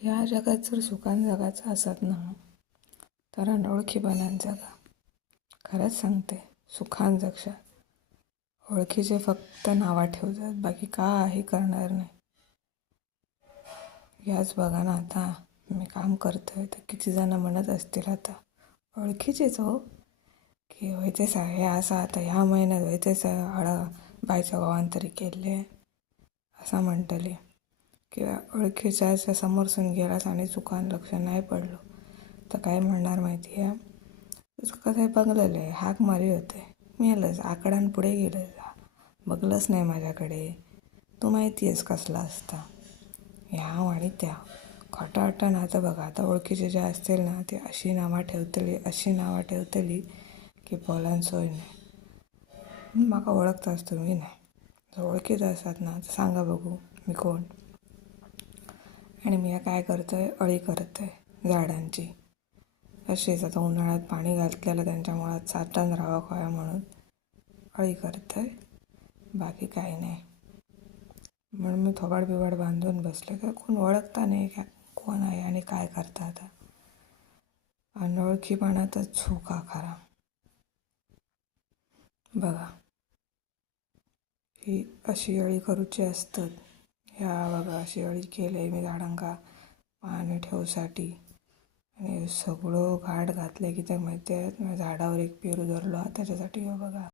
ह्या जगात जर सुखान जगाचं असत ना तर अनोळखीपणान जगा. खरंच सांगते, सुखान जगशात. ओळखीचे फक्त नावा ठेवतात, बाकी काही करणार नाही. याच बघा ना, आता मी काम करतोय तर किती जण म्हणत असतील आता ओळखीचेच हो, की व्हायचे हे असं आता ह्या महिन्यात व्हायचेच बायच्या गावान तरी केले असं म्हणतले. किंवा ओळखीच्या समोरसून गेलास आणि चुकान लक्ष नाही पडलो तर काय म्हणणार माहिती आहे, तुझं कसं बघलेलं आहे, हाक मारी होते, मेलंच आकडान पुढे गेलं, बघलंच नाही माझ्याकडे, तू माहिती आहेस कसला असता. ह्या आणि त्या खोटा ना. तर बघा, आता ओळखीचे जे असतील ना ते अशी नावं ठेवतली की बोलान सोय नाही. माका ओळखताच तुम्ही नाही, जर ओळखीचं असतात ना तर सांगा बघू मी कोण. आणि मी काय करतोय, अळी करतोय झाडांची. अशीच आता उन्हाळ्यात पाणी घातलेलं त्यांच्या मुळात साठण राहावं काय म्हणून अळी करतोय, बाकी काही नाही. म्हणून मी थोबाड बिबाड बांधून बसले तर कोण ओळखता नाही का कोण आहे आणि काय करता. आता अनोळखीपणातच चुका खरा. बघा, ही अशी अळी करूची असतात. ह्या बघा, अशी अळी केली मी झाडांका पाणी ठेवसाठी. आणि सगळं घाट घातले की ते माहिती आहेत, झाडावर एक पेरू धरलो त्याच्यासाठी. हो बघा,